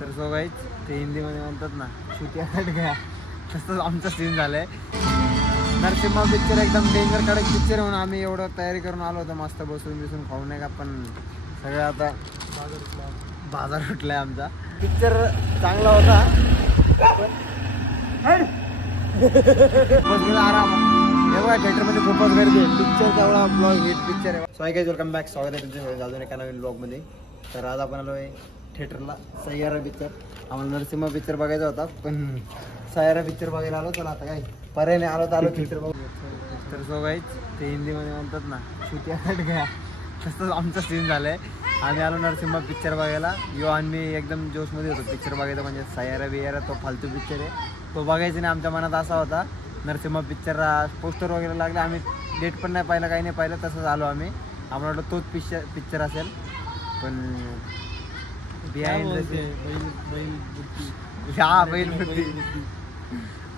तर सो गाईच ते हिंदीमध्ये म्हणतात ना छुट्या कट गया, तसंच आमचा सीन झालाय. नरसिंहा पिक्चर एकदम डेंजर कडक पिक्चर म्हणून आम्ही एवढं तयारी करून आलो होतो, मस्त बसून खाऊ नये का, पण सगळं आता बाजार उठलाय आमचा. पिक्चर चांगला होता पण आराम एवढा थिएटरमध्ये खूपच गर्दी आहे. पिक्चरचा एवढा ब्लॉग हिट पिक्चर आहे. सो गाईज वेलकम बॅक, स्वागत आहे तुमच्या अजून एका नवीन ब्लॉगमध्ये. तर आज आपण आलो आहे थिएटरला सय्यारा पिक्चर. आम्हाला नरसिंहा पिक्चर बघायचा होता पण सय्यारा पिक्चर बघायला आलो. चला आता काय पर्याय नाही, आलो थिएटर बघू. तर सो गाईज ते हिंदीमध्ये म्हणतात ना छुट्या कट गया, तसंच आमचा सीन झालाय. आम्ही आलो नरसिंहा पिक्चर बघायला. यो आम्ही एकदम जोशमध्ये होतो पिक्चर बघायचा, म्हणजे सय्यारा बियारा तो फालतू पिक्चर आहे, तो बघायचा नाही. आमच्या मनात असा होता नरसिंहा पिक्चरला पोस्टर वगैरे लागले, आम्ही डेट पण नाही पाहिलं, काही नाही पाहिलं, तसंच आलो आम्ही. आम्हाला वाटलं तोच पिक्चर असेल, पण बिहाइंड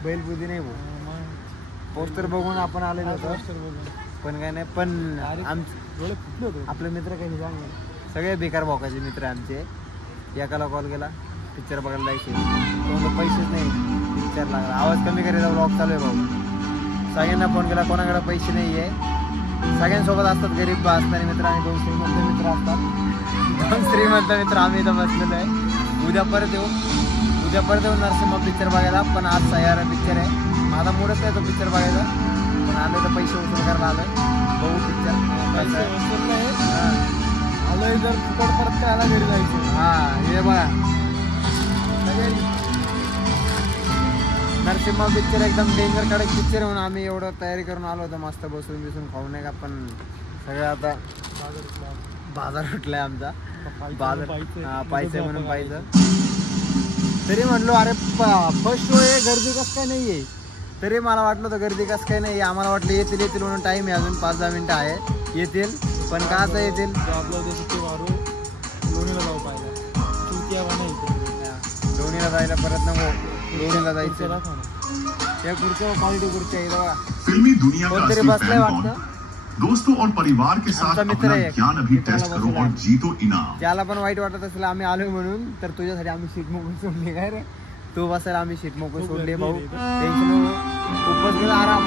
बैलबुद्धी नाही भाऊ. पोस्टर बघून आपण आलेलो होतो पण काय नाही. पण आमचे आपले मित्र काही सांग सगळे बेकार भोकाचे मित्र आमचे. एकाला कॉल केला पिक्चर बघायला जायचे, कोणाला पैसेच नाही पिक्चर लागला, आवाज कमी करायचा ब्लॉग चालू आहे भाऊ. सगळ्यांना फोन केला, कोणाकडे पैसे नाही आहे. सगळ्यांसोबत असतात गरीब असणारे मित्र आणि 2 श्रीमंत मित्र असतात. 2 श्रीमंत मित्र आम्ही इथं बसलेलो आहे. उद्या परत येऊ नरसिंहा पिक्चर बघायला. पण आज सय्यारा पिक्चर आहे, माझा मूडच आहे तो पिक्चर बघायला, पण आलो तर पैसे वसूल करायला आलोय. बघू पिक्चर आलोय, जर फुकट परत त्याला घरी जायचं. हां हे बघा नरसिंहा पिक्चर एकदम डेंजर कडक पिक्चर म्हणून आम्ही एवढं तयारी करून आलो होतो, मस्त बसून खाऊ नये का, पण सगळं आता बाजार उठलाय आमचा. बाजार पाहिजे म्हणून पाहिजे. तरी म्हणलो अरे फर्स्ट शो आहे, गर्दी कसं काय नाही आहे. तरी मला वाटलं होतं गर्दी कसं काय नाही आहे. आम्हाला वाटलं येतील म्हणून टाईम आहे, अजून 5-10 मिनटं आहे, येतील. पण का आता येतील लोणीला जाऊ पाहिजे, लोणीला जायला परत नको, लोणीला जायचं. त्या खुर्च्या क्वालिटी खुर्च्या फिल्मी दुनिया का कोणतरी बसलंय वाटतं. दोस्तों और परिवार के साथ अपना ज्ञान अभी टेस्ट करो और जीतो इनाम. त्याला पण वाईट वाटत असेल आम्ही आलोय म्हणून, तर तुझ्यासाठी आम्ही सीट मोकळी सोडली. काय रे तू बसायला आम्ही सीट मोकळी सोडली भाऊ. टेन्शन खूपच आराम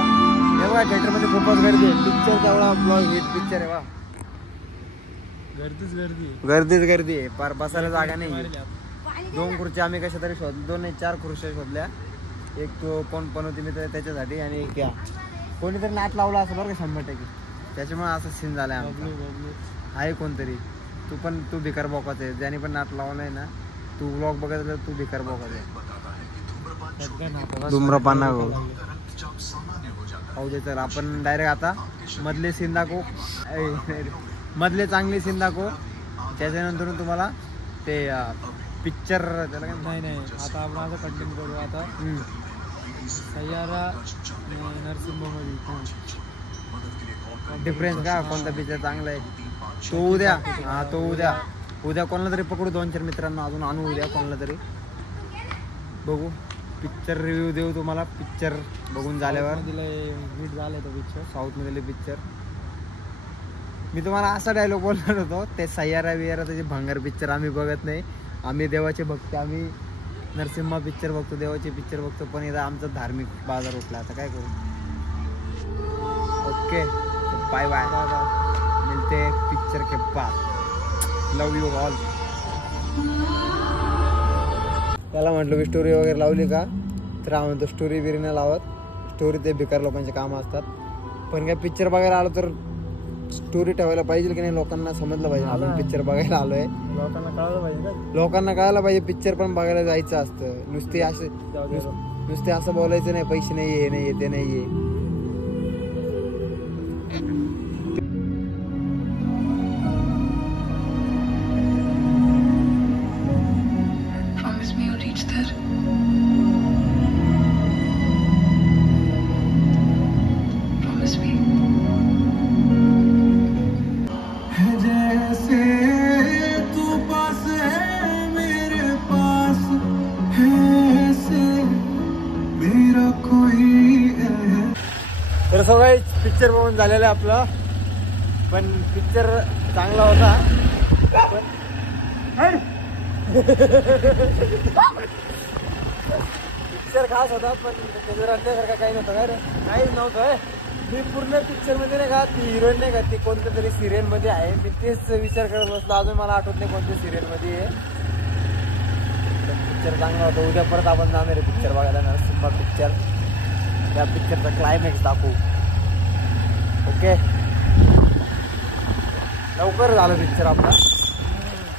एवढा थिएटरमध्ये खूपच गर्दी आहे. पिक्चरचा एवढा ब्लॉग हिट पिक्चर आहे. वा गर्दीच गर्दी आहे, पार बसायला जागा नाही. 2 खुर्च्या आम्ही कशा तरी शोधल्या, 2 नाही 4 खुर्च्या शोधल्या. एक तो कोण पण होती मित्र त्याच्यासाठी, आणि एक त्या कोणीतरी नाट लावला असं बरं का 100%. त्याच्यामुळे असं सीन झालाय आमचा. आहे कोणतरी, तू भिकार बोकाच आहे, ज्याने पण नाट लावलं आहे ना, तू व्लॉग बघत तू भिकार बोकाच आहे. धूम्रपान पाहू दे. तर आपण डायरेक्ट आता मधले सीन दाखवू, मधले चांगले सीन दाखवू, त्याच्यानंतर तुम्हाला ते पिक्चर त्याला काय नाही. आता आपण आता कंटिन्यू करू. आता सय्यारा नरसिंहा डिफरन्स का, कोणता पिक्चर चांगला आहे तो उद्या कोणाला तरी पकडू, 2-4 मित्रांना अजून आणू, उद्या कोणाला तरी बघू. पिक्चर रिव्ह्यू देऊ तुम्हाला पिक्चर बघून झाल्यावर. हिट झालाय तो पिक्चर, साऊथ मधले पिक्चर. मी तुम्हाला असा डायलॉग बोलणार होतो, ते सय्यारा बियारा त्याचे भंगार पिक्चर आम्ही बघत नाही. आम्ही देवाचे भक्त, आम्ही नरसिंहा पिक्चर बघतो, देवाचे पिक्चर बघतो. पण इथं आमचा धार्मिक बाजार उठला, आता काय करू. ओके बाय बाय, मिलते पिक्चर के बाद. लव यू ऑल. त्याला म्हटलं की स्टोरी वगैरे लावली का, तर आम्ही म्हणतो स्टोरी बिरी नाही लावत. स्टोरी ते बेकार लोकांचे कामं असतात. पण काय पिक्चर बघायला आलो तर स्टोरी ठेवायला पाहिजे की नाही, लोकांना समजलं पाहिजे आपण पिक्चर बघायला आलोय. लोकांना कळायला पाहिजे पिक्चर पण बघायला जायचं असतं. नुसते असं बोलायचं नाही पैसे नाही, हे नाही, ते नाहीये. तर सगळं पिक्चर बघून झालेलं आहे आपलं. पण पिक्चर चांगला होता, पण पिक्चर खास होता पण त्याचं रडण्यासारखं काही नव्हतं काय रे, काहीच नव्हतं. मी पूर्ण पिक्चर मध्ये नाही का ती हिरोईन नाही का ती कोणत्या तरी सिरियल मध्ये आहे, मी तेच विचार करत बसलो. अजून मला आठवत नाही कोणत्या सिरियल मध्ये आहे. पिक्चर चांगला होता. उद्या परत आपण जाणार आहे पिक्चर बघायला, नरसिंहा पिक्चर. त्या पिक्चरचा क्लायमॅक्स दाखवू. ओके, लवकर झालं पिक्चर आपला.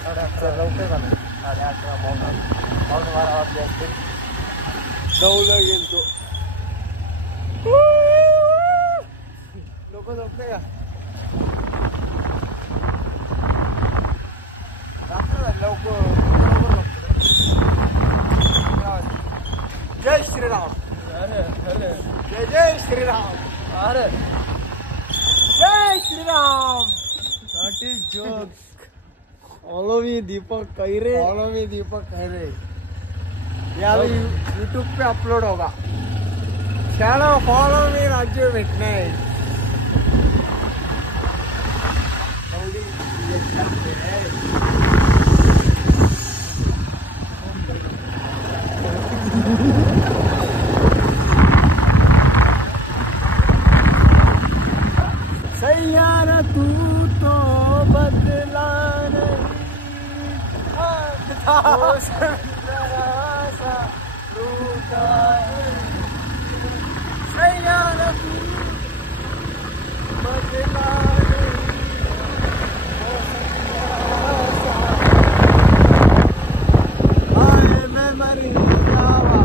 लवकर झालं. 11:30 पावणे 12 वाजले असतील. दौलं गेलतो. लोक झोपले का? लवकर जय श्रीराम. अरे अरे जय जय श्रीराम. अरे जय Shriram. That is joke. Follow me Deepak Khaire. Follow me Deepak Khaire. ये अभी YouTube पे अपलोड होगा. चलो follow me Raju witness. Saiyaara तू तो बदला नहीं. सैयारा तू बदला नहीं. आए मैं मरी जावा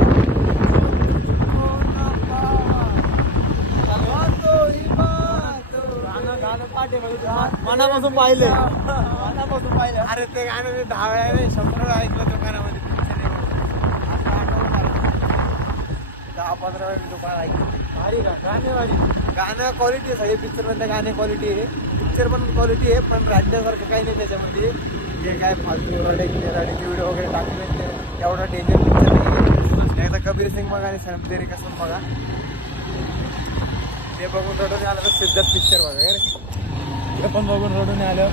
मनापासून पाहिले. अरे ते गाणं मी 10 वेळा 100 वेळा ऐकलं दुकानामध्ये. पिक्चर 10-15 वेळा मी दुकानात ऐकलं. भारी का गाणे, भारी गाणं क्वालिटी आहे. सगळे पिक्चर मधले गाणे क्वालिटी आहे. पिक्चर पण क्वालिटी आहे, पण राज्यासारखं काही नाही त्याच्यामध्ये. जे काय फालतू रडायचे व्हिडिओ वगैरे टाकले एवढा डेंजर पिक्चर नाही. एकदा कबीर सिंग बघा आणि सनम तेरी कसम बघा. ते बघून रडून आलं तर सिद्धार्थ पिक्चर बघा रे. ते पण बघून रडून आलं.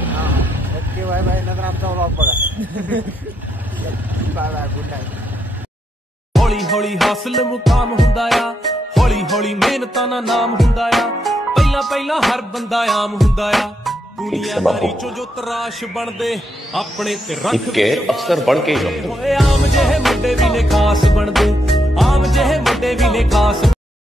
Okay bye bye. नंतर आमचा व्लॉग बघा. Bye bye, good night. हौली हौली हासिल मुकाम हुंदा आ, हौली हौली मेहनतां दा नाम हुंदा आ. पहला पहला हर बंदा आम हुंदा आ. दुनियादारी चो जो तराश बनदे अपने ते रख के अफसर बन के ही आम जेहे मुंडे भी ने खास बनदे. आम जेहे मुंडे भी ने खास